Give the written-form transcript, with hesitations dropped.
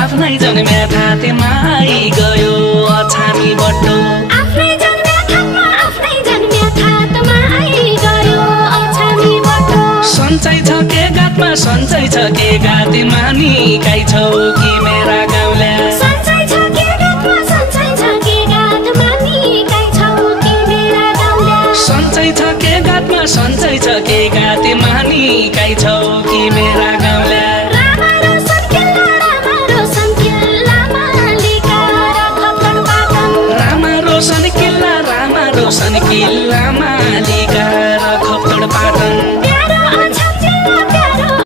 आफ्नै जन्म्या थातेमा गयो अछामी बट्टो आफ्नै जन्म्या थातमा आफ्नै जन्म्या थातमा गयो अछामी बट्टो सन्चै छ के गातमा सन्चै छ के गातेमा नि काई छौ कि मेरा गाउँल्या सन्चै छ के गातमा सन्चै छ के गातमा नि काई छौ कि मेरा गाउँल्या सन्चै छ के गातमा सन्चै छ के गातेमा नि काई छौ कि मेरा गाउँल्या रोशन किल्ला